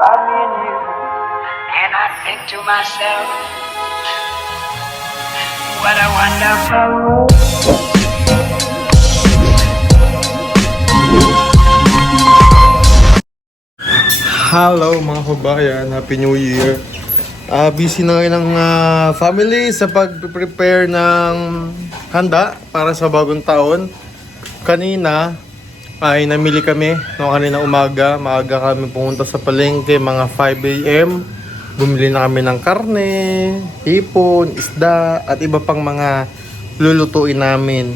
by me and you. And I think to myself, what a wonderful world. Hello mga kabayan, Happy New Year. Busy na ngayon ang family sa pag-prepare ng handa para sa bagong taon. Kanina ay namili kami, no, kanina umaga, maaga kami pumunta sa palengke, mga 5 a.m. Bumili na kami ng karne, hipon, isda, at iba pang mga lulutuin namin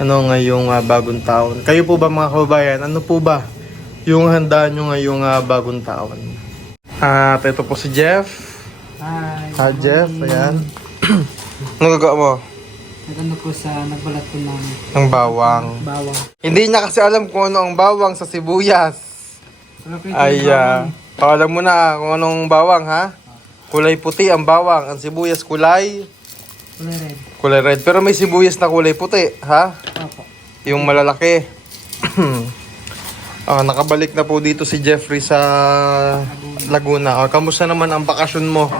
ngayong bagong taon. Kayo po ba mga kabayan, ano po ba yung handa nyo ngayong bagong taon? At ito po si Jeff. Hi. Jeff, ayan. Ano gagawa mo? Nagano ko sa nagbalat ko Ng bawang. bawang. Hindi niya kasi alam kung ano ang bawang sa sibuyas. Ay, alam mo na kung anong bawang, ha? Kulay puti ang bawang. Ang sibuyas kulay Kulay red. kulay red. Pero may sibuyas na kulay puti, ha? Opo. Yung malalaki. Nakabalik na po dito si Jeffrey sa Laguna. Kamusta naman ang bakasyon mo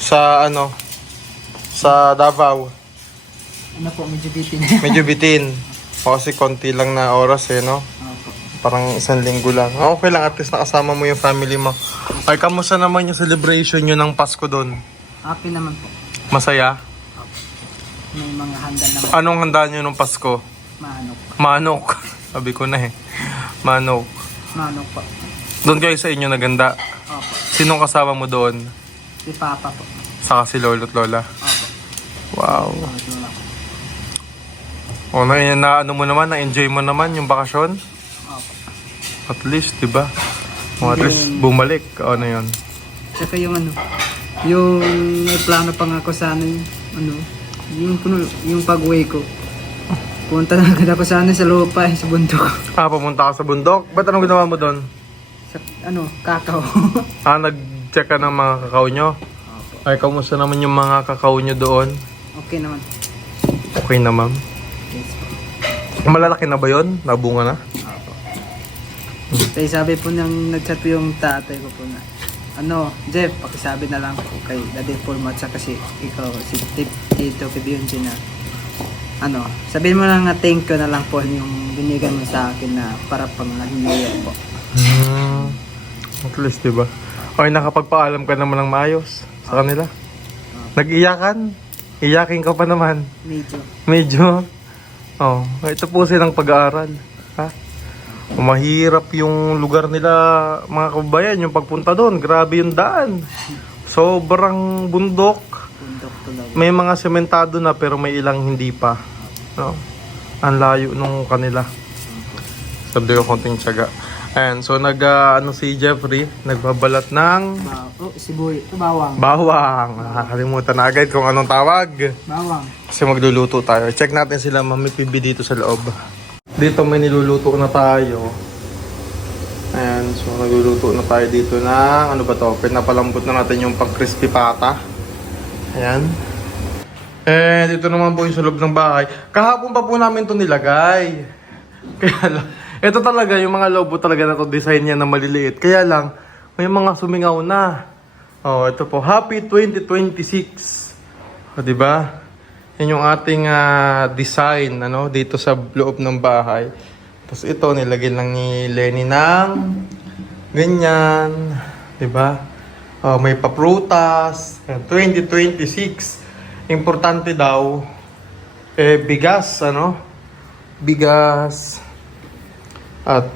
sa sa Davao? Ano po, medyo bitin. Medyo bitin. Kasi konti lang na oras no? Opo. Parang 1 linggo lang. Okay lang, at least nakasama mo yung family mo. Ay, kamusta naman yung celebration nyo ng Pasko doon? Happy naman po. Masaya? May mga handa naman. Anong handa nyo nung Pasko? Manok. Manok. Sabi ko na Manok. Manok po. Doon kayo sa inyo naganda. Opo. Sinong kasama mo doon? Si Papa po. Saka si Lolo at Lola. Opo. Wow. O na mo naman, na-enjoy mo naman yung bakasyon? Opo. At least, di ba? At least bumalik. Ano yun? Tsaka yung may plano pa nga ako sa yung pag-uwi ko. Punta na agad ako sa sa lupa, sa bundok. Pumunta ka sa bundok? Ba't anong ginawa mo doon? Sa kakao. Nag-check ka ng mga kakao nyo? Opo. Ay, kamusta naman yung mga kakao nyo doon? Okay naman. Okay na, ma'am. Yes po. Malalaki na ba yun? Nabunga na? Opo. Kaya sabi po nang nag-chat po yung tatay ko po na, Jeff, pakisabi na lang po kay Daddy Format sa kasi ikaw, si Tito Kibiyonji na, sabihin mo lang na thank you na lang po yung binigyan mo sa akin na para pang New Year po. At least, diba? Okay, nakapagpaalam ka naman ng maayos sa kanila. Nag-iyakan? Iyakin ka pa naman. Medyo? Ito po silang pag-aaral. Ha? Mahirap yung lugar nila, mga kabayan, yung pagpunta doon. Grabe yung daan. Sobrang bundok. Bundok talaga. May mga sementado na pero may ilang hindi pa. Ang layo nung kanila. Sabi ko konting tiyaga. And so si Jeffrey nagbabalat ng Bawang. bawang. Nakakalimutan na agad kung anong tawag. Bawang. Kasi magluluto tayo. Check natin sila Mami PB dito sa loob. Dito may niluluto na tayo. Ayan, so nagluluto na tayo dito ng ano ba to? Pinapalambot na natin yung pag-crispy pata. Ayan. Dito naman po yung sa loob ng bahay. Kahapon pa po namin to nilagay. Kaya lang, ito talaga, yung mga lobo talaga na to, design niya na maliliit. Kaya lang, may mga sumingaw na. Ito po, Happy 2026. Diba? Yan yung ating design, dito sa loob ng bahay. Tapos ito, nilagyan lang ni Lenny ng ganyan. Diba? May paprutas. 2026. Importante daw, bigas, bigas. At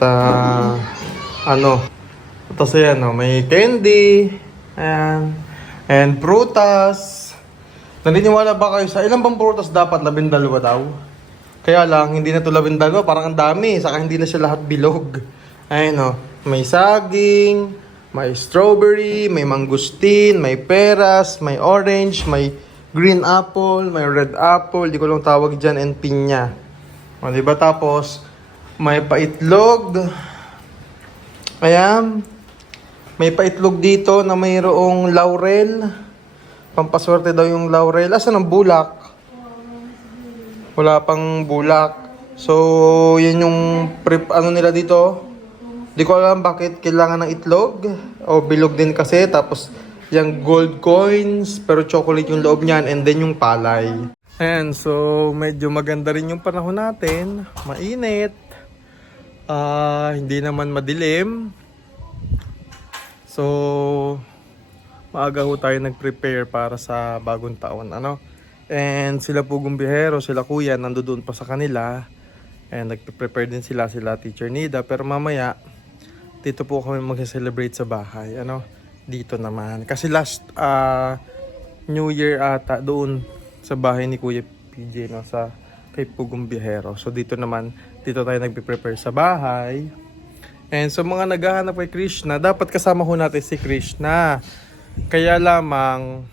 tapos ayan, may candy, ayan, and prutas. Naniniwala ba kayo sa ilang bang prutas dapat? 12 daw. Kaya lang, hindi na to 12, parang ang dami, saka hindi na siya lahat bilog. Ayan may saging, may strawberry, may mangustin, may peras, may orange, may green apple, may red apple, di ko lang tawag dyan, and pinya. Diba? Tapos, may paitlog. Ayan. May paitlog dito na mayroong laurel. Pampaswerte daw yung laurel. Asan ang bulak? Wala pang bulak. So, yan yung nila dito. Di ko alam bakit kailangan ng itlog. O bilog din kasi. Tapos yung gold coins. Pero chocolate yung loob niyan. And then yung palay. Ayan, so medyo maganda rin yung panahon natin. Mainit. Hindi naman madilim. So, maaga ho tayo nag-prepare para sa bagong taon. Ano? And sila po gumbihero, sila kuya, nandoon pa sa kanila. And nag-prepare din sila Teacher Nida. Pero mamaya, dito po kami mag-celebrate sa bahay. Ano? Dito naman. Kasi last New Year ata doon sa bahay ni Kuya PJ, no? Sa kay Pugong Bihero. So dito naman, dito tayo nagpe-prepare sa bahay. And sa mga naghahanap kay Krishna, dapat kasama ho natin si Krishna. Kaya lamang,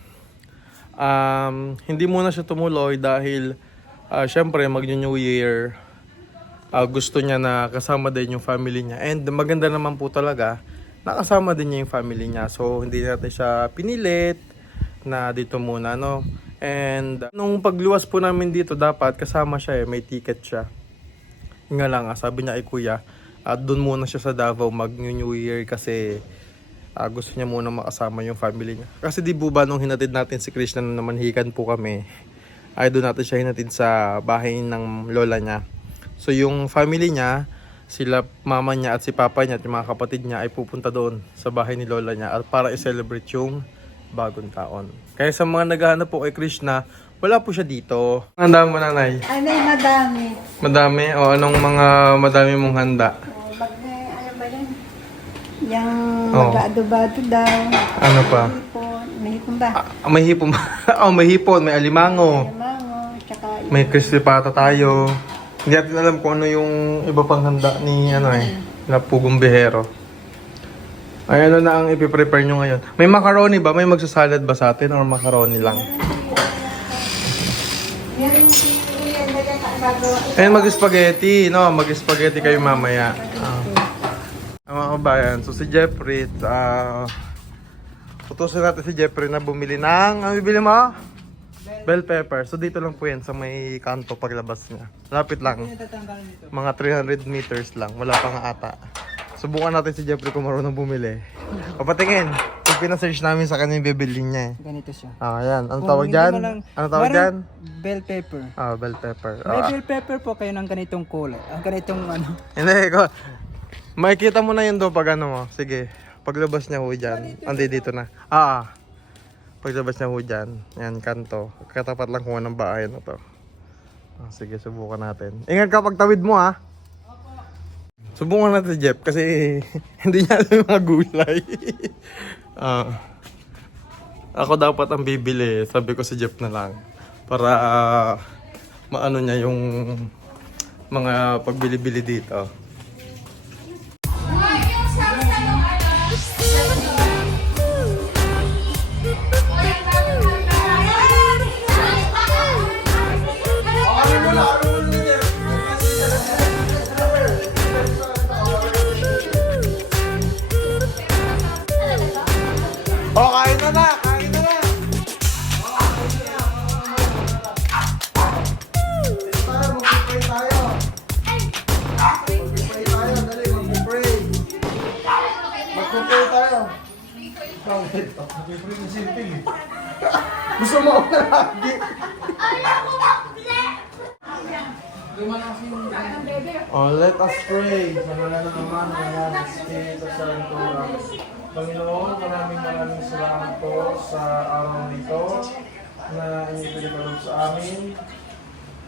hindi muna siya tumuloy dahil syempre mag-New Year, gusto niya na kasama din yung family niya. And maganda naman po talaga, nakasama din niya yung family niya. So hindi natin siya pinilit na dito muna, no? And nung pagluwas po namin dito, dapat kasama siya may ticket siya. Nga lang, sabi niya ay kuya, doon muna siya sa Davao mag-New Year kasi gusto niya muna makasama yung family niya. Kasi di ba nung hinatid natin si Krishna na namanhikan po kami, ay doon natin siya hinatid sa bahay ng lola niya. So yung family niya, sila mama niya at si papa niya at yung mga kapatid niya ay pupunta doon sa bahay ni lola niya at para i-celebrate yung bagong taon. Kaya sa mga naghahanap po kay Krishna, wala po siya dito. Ang dami mo, nanay? Ay, may madami. Madami? O anong mga madami mong handa? Ano ba yan? Yung Oh. mag-adobado daw. Ano pa? May hipon ba? May hipon. May hipon, may alimango. Mango, tsaka May crispy pata tayo. Hindi natin alam kung ano yung iba pang handa ni na Pugong Bihero. Ay, ano na ang ipiprepare nyo ngayon? May macaroni ba? May magsasalad ba sa atin or macaroni lang? meron yung bago. Ayun, mag-spaghetti, no? Mag-spaghetti kayo mamaya. Mga kabayan, so si Jeffrey, tutusin natin si Jeffrey na bumili ng, ano bibili mo? Bell pepper. So dito lang po yan sa may kanto paglabas niya. Lapit lang. Mga 300 meters lang. Wala pa nga ata. Subukan natin si Jeffrey kung marunong bumili. Papatingin. Kung pinasearch namin sa kanya yung bibili niya eh. Ganito siya. Ayan. Ano tawag dyan? Ano tawag dyan? Bell pepper. Bell pepper. May bell pepper po kayo ng ganitong kulay. Ang ganitong ano. Hindi ko. Makikita mo na yun doon pag ano mo. Sige. Paglabas niya ho dyan. Andi dito na. Paglabas niya ho dyan. Yan, kanto. Katapat lang kung anong bahay na to. Sige, subukan natin. Ingat ka pagtawid mo ha. Subukan natin si Jeff kasi hindi niya alam yung mga gulay. Ako dapat ang bibili. Sabi ko si Jeff na lang. Para maano niya yung mga pagbili-bili dito. Kain na na! Kain na na! Mag-pray tayo! Mag-pray tayo! Dali, mag-pray! Mag-pray tayo! Bakit? Mag-pray na simple eh. Gusto mo ako na lagi! Let us pray. Sa mga naman ng Espiritu Santo. Panginoon, maraming salamat po sa araw nito na inyong pinagkaloob sa amin.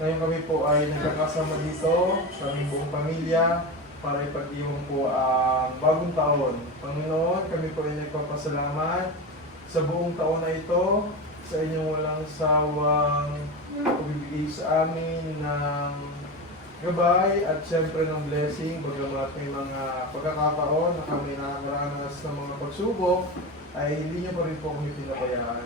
Ngayon kami po ay nagkakasama dito sa aming buong pamilya para ipag-iwan po ang bagong taon. Panginoon, kami po ay nagpapasalamat sa buong taon na ito, sa inyong walang sawang pagbibigay sa amin ng gabay at syempre ng blessing, bagamat may mga pagkakataon na kami nakakaranas ng mga pagsubok, ay hindi niyo pa rin po kami pinabayaan.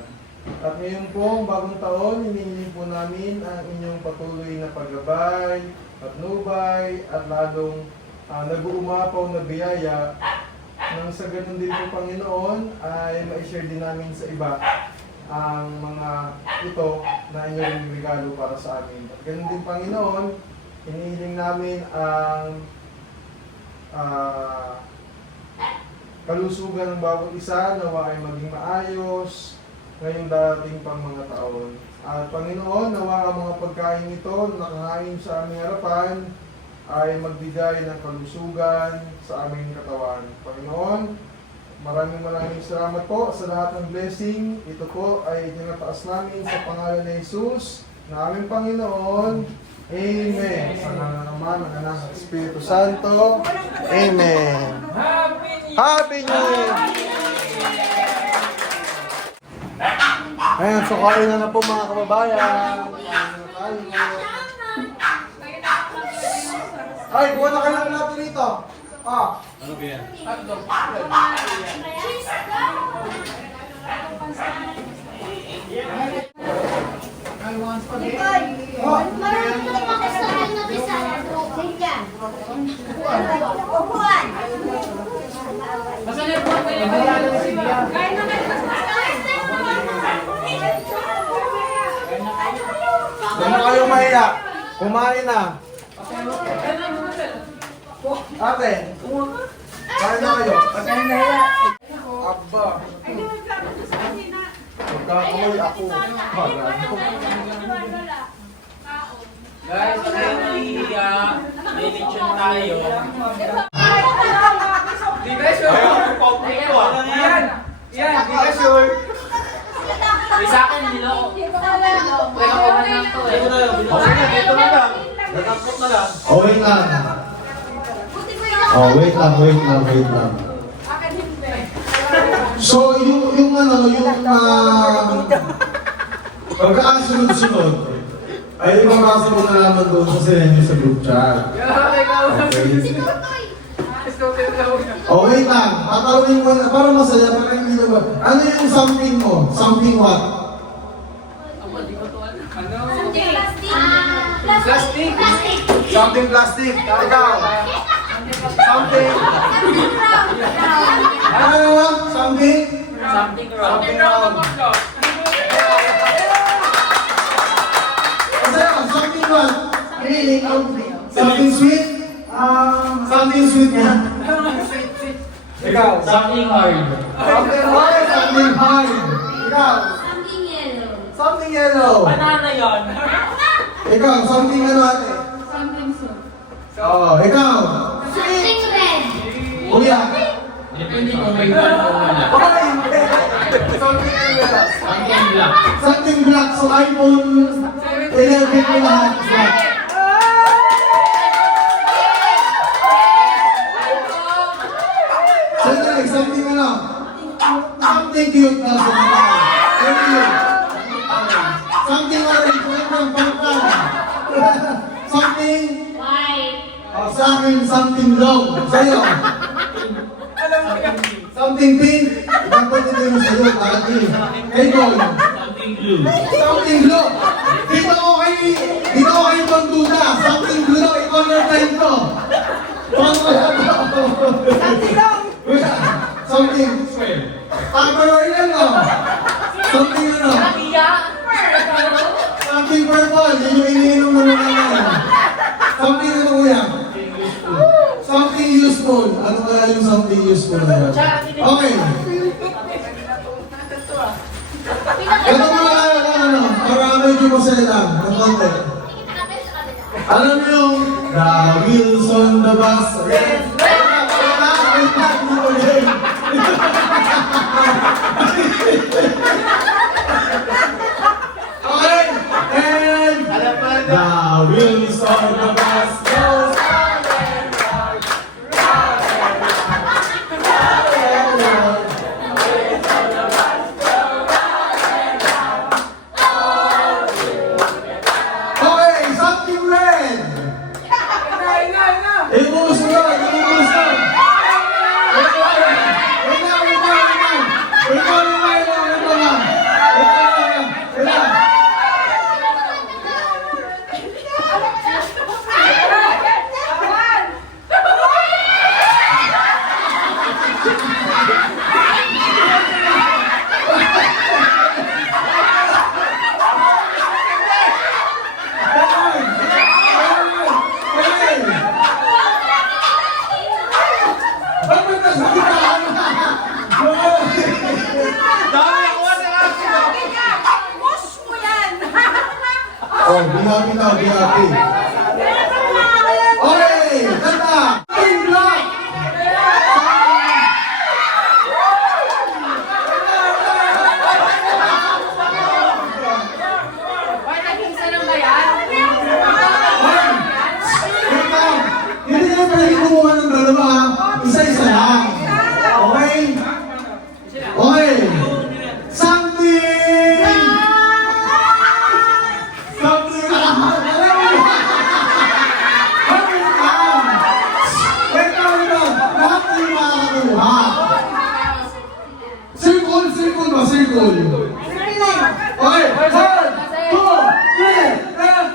At ngayon po, bagong taon, hinihingi po namin ang inyong patuloy na paggabay, patnubay, at lalong nag-uumapaw na biyaya nang sa ganun din po, Panginoon, ay ma-share din namin sa iba ang mga ito na inyong regalo para sa amin. At ganun din, Panginoon, hinihiling namin ang kalusugan ng bawat isa, nawa ay maging maayos ngayong darating pang mga taon. At Panginoon, nawa ang mga pagkain ito na nakahain sa aming harapan ay magbigay ng kalusugan sa aming katawan. Panginoon, maraming salamat po sa lahat ng blessing. Ito po ay tinataas namin sa pangalan ni Jesus na aming Panginoon. Amen. Sa ngalan naman ng Anak at Espiritu Santo. Amen. Happy New Year! Ayan, so kain na po mga kababayan. Kain na tayo. Ay, buwan na kayo ng lahat dito. Ah. Ano ba yan? Huwag na kayo mahiya. Kumain na. Ate, kain na kayo. Aba. Magkakamay ako. Guys, may lechon tayo. Di ba sure? Yan! Yan! Di ba sure? May sa akin, nilo. Pero ko na lang to eh. Ito na lang. Natampot na lang. Oh, wait lang. Oh, wait lang. So, yung pagkakasunod-sunod, ay mabasa mo na naman doon sa sinenyo sa group chat. Okay. Oh, wait lang. Tatanungin mo na, para masaya, para hindi na ba? Ano yung something mo? Something what? Plastic! Something plastic. Ikaw. Something. Ano? Something? Something wrong. Something wrong. Masaya, something what? Really? Something sweet? Something sweet nga. Ikaw. Something hard. Something hard. Something hard. Ikaw. Something yellow. Banana yon. Ikaw, something ano ate? Oo, ikaw. Kuya. Depende kung may wala. Baka hindi. Something ano? Something black. Something black, so iPhone 11 ko lahat. Black. So, something ano? Something cute na sa mga. Thank you. Something orange, pangpang. Something. Oh, sa akin, something long. Sa'yo. Something pink. Ibang pwede din mo sa'yo. Bakit yun? Kay Boy. Something blue. Something blue. Dito ko kayo pagduda. Something blue. I-color time ko. Something long. Something. Color yan o. Something ano. Something purple. Yun yung iniinom mo naman yan. Something ano kuya? Something useful. Ano kaya yung something useful na yan? Okay. Ito mga ano, para medyo masaya lang. Ng konti. Alam mo yung The wheels on the bus. Yes! Okay, and the wheels on the bus goes round and round, round and round, round and round. Wheels on the bus go round and round, all through the town. Okay, something red. Ibuhos mo, ibuhos mo. Bakit nasa kita? Oh, bihapi na, bihapi. Okay, kanta! Team Black! Hindi na pala kumuha ng dalawa, isa-isa lang. Okay? Okay. Something! Something! Wait lang. Lahat kayo makakakuha. Circle ba? Circle. Okay. 1, 2, 3,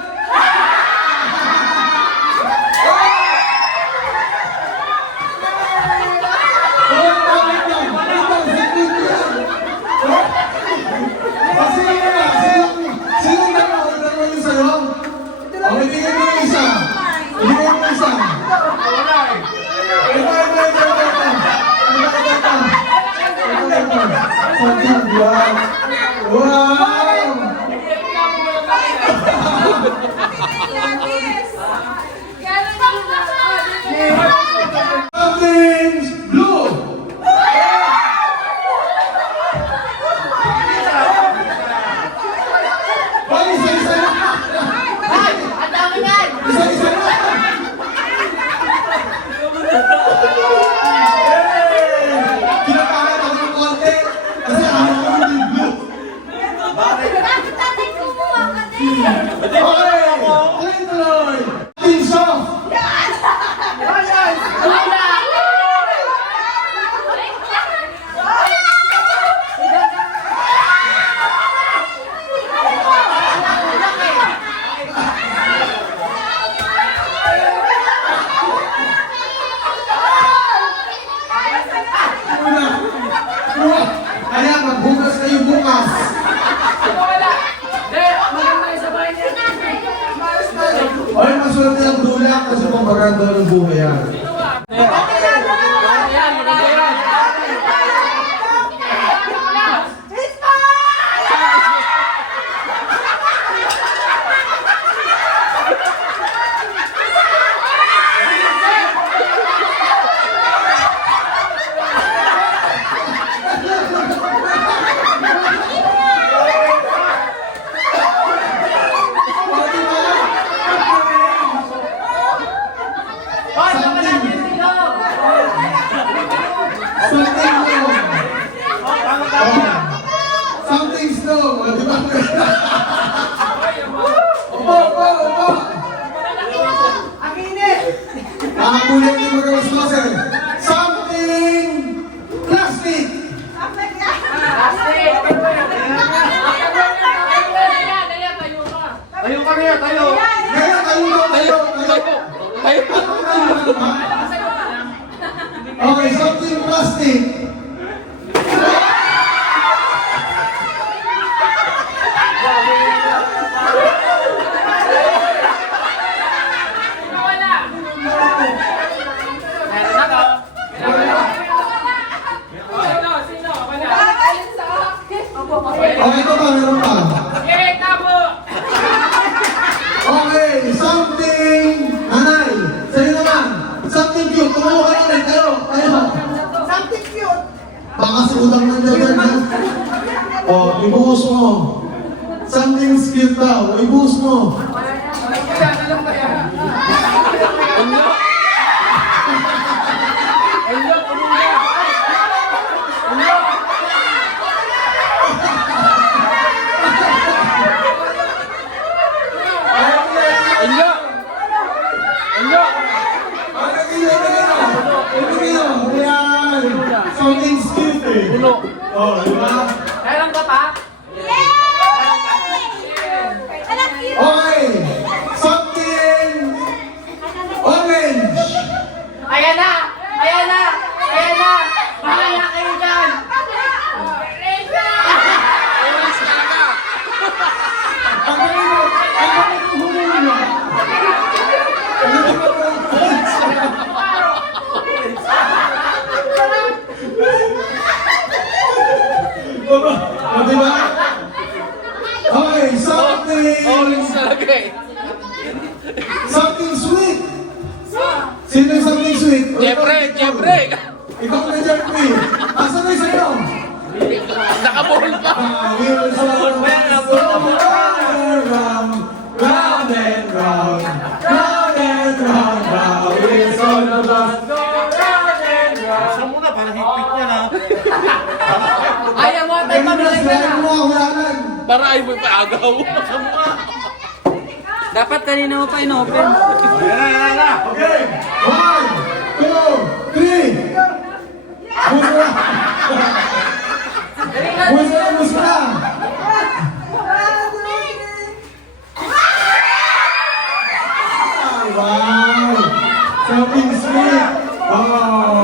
Something's blue! Bali, isa-isa na! Isa-isa na! Kinakahan ako ng konti kasi ako yung blue. Okay, tuloy! Team soft! Kaya magbukas kayo bukas. Ay, maswerte ang dulak kasi kung maganda ng buhay yan. Something slow. Di ba? Opo. Kulit yung mga mas something plastic. Tayo ka niya, tayo! Kaya tayo. Okay, something plastic. Okay, ito pa, meron pa. Okay, something, nanay, sa'yo naman, something cute, tumawa ka naman, tayo. Something cute. Baka si utang nandiyan, ha? O, ibuhos mo. Something's cute daw, ibuhos mo. Something's cute eh. Oh, di ba? Kailan ka pa? Okay, something orange. Ayan na! Bahala kayo dyan! O, di ba? Okay, something Ikaw na, Jeffrey. Asa na yung sa'yo? Nakabol pa. Wheels on the bus go round and round, round and round, round and round. The wheels on the bus go round and round. Saan mo na? Parang higpit niya na. Ayaw mo tayo pamilay ka na. Wala na. Para ay mo paagaw. Dapat kanina mo pa in-open. Okay. 1, 2, 3. Musra. Musra, musra. Wow. Something sweet. Oh.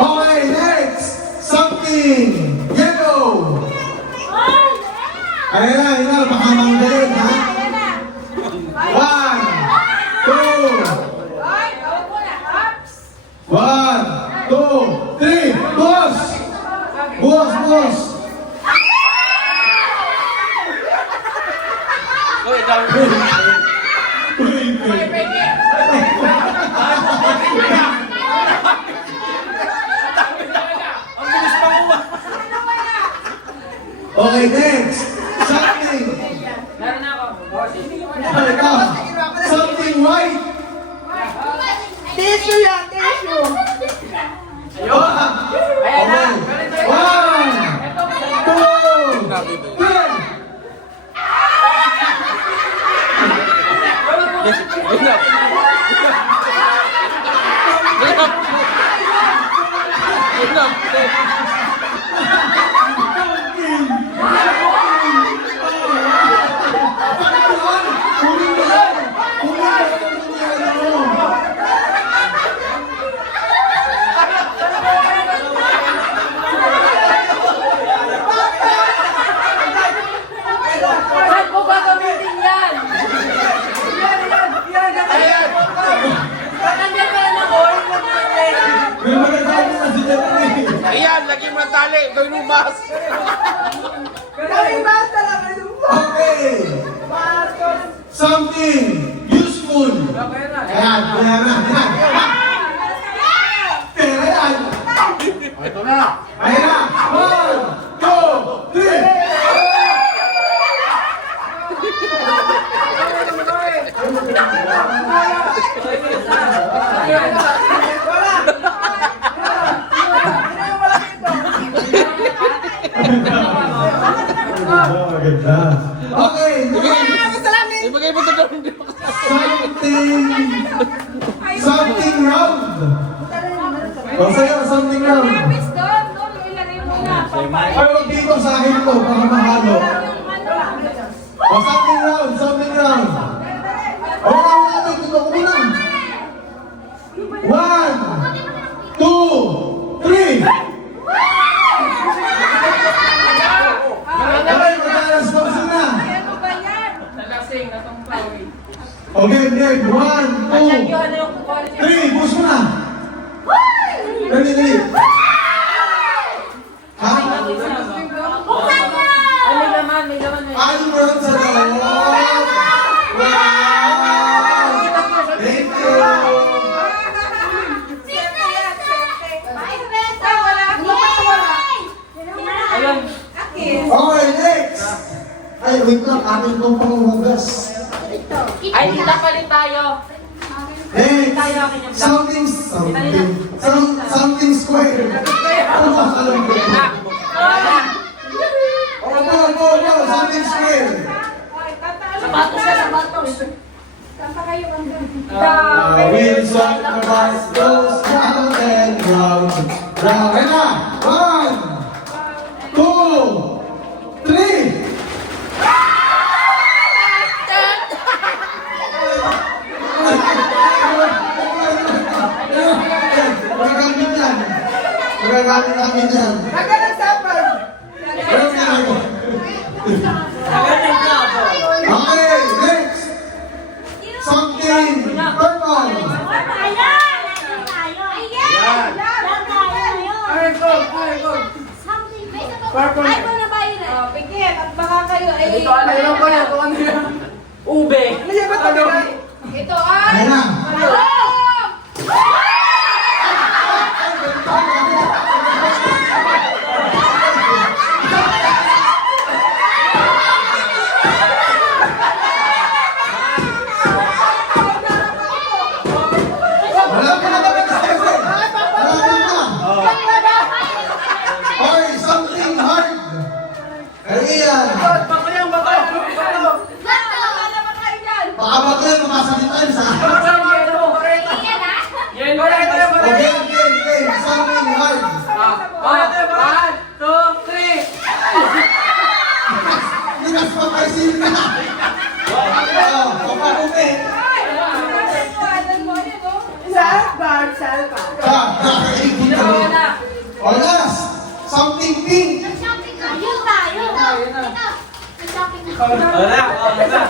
Okay, next. Something yellow. Ayan na. Baka manggaling, ha? 1, 2, 3, boss! Boss! Okay, next! Something! Something white! Tissue yan, tissue. Ayan na! 1, 2, 3! Saan ko ba gamitin yan? Nandiyan ka na ako. May magagawa na si Jeffrey! Ayan, lagyan mo ng tali. Gawin mo mas. Kaming basta lang. Okay! Something useful! Ayan, ayan na. Pera yan! Ito na. Ayan na! 1, 2, 3! Maganda. Okay, Ibigay mo ito doon. something round. O sa'yo, something round. Ay, wag dito sa akin ko, para mahalo. O something round, something round. O wala, dito ko muna. 1, 2, 3. Okay, madalas pa sila. Okay, game. 1, 2, 3. Push mo na. Dali. Ha? May laman. Ayaw mo rin sa loob. Wow! Thank you. Okay, next. Ay, wait lang. Akin itong panghugas. Ay, kita palit tayo. Next. Something square. Ano ba alam ko? Go. Something square. The wheels on the bus goes round and round. Round and round. 1, 2, 3. Magagamit namin yan. Okay, next. Something purple. Ube. Ano yan ba Ito ay... Ayan na. Wala ka na dapat sa Stephen. Wala ka na. Hoy, something hard. Ayan. Baka ba kayo makasabitan sa Okay, something hard. 1, 2, 3. Linas pa kayo sila na. Papakutin. Salbar, salbar. Nakakaipon kami. O last, something pink.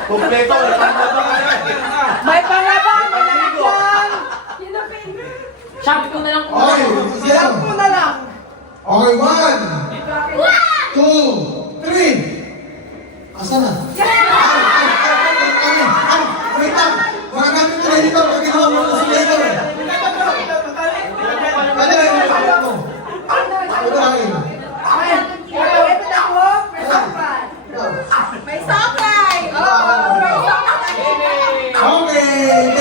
Kompleto. May pangabang, may nalagyan. Shopee ko na lang po. Okay, Alam mo na lang. okay, 1, 2, 3. Asa na? Wait lang. Magagamit ko na dito pag ginawa mo sa later. Ano yung mga mo? Ano lang? Ito na ako. May sokay. May sokay. Oh, may sokay. Okay,